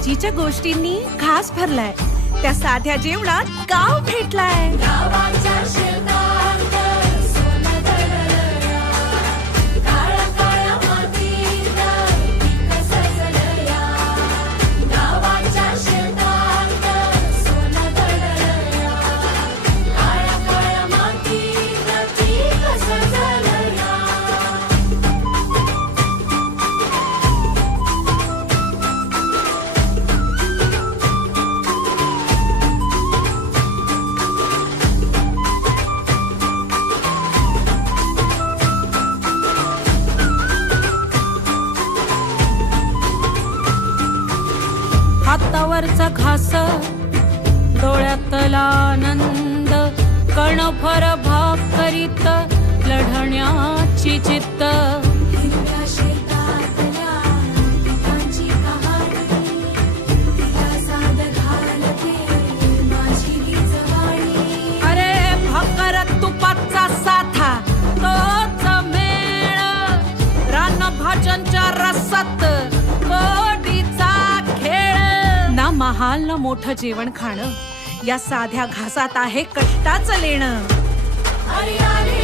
आजीच्या गोष्टींनी घास भरलाय, त्या साध्या जेवणात गाव भेटलाय. गावाच्या शेतात सोनं दडलया, काळ्या काळ्या मातीत पीक सजलया. गावाच्या शेतात सोनं दडलया, काळ्या काळ्या मातीत पीक सजलया. हातावरचा घास, डोळ्यातला आनंद, कणभर भाकरीत लढण्याची जिद्द. हिरव्या शेतातल्या पिकांची कहाणी, तिला साद घालते माझी हीच वाणी. अरे भाकर तुपाचा साथा, तोच मेळ, रानभाज्यांच्या रसात कोडीचा खेळ. ना महाल ना मोठं जेवण खाणं, या साध्या घासात आहे कष्टाचं लेणं. हरियाली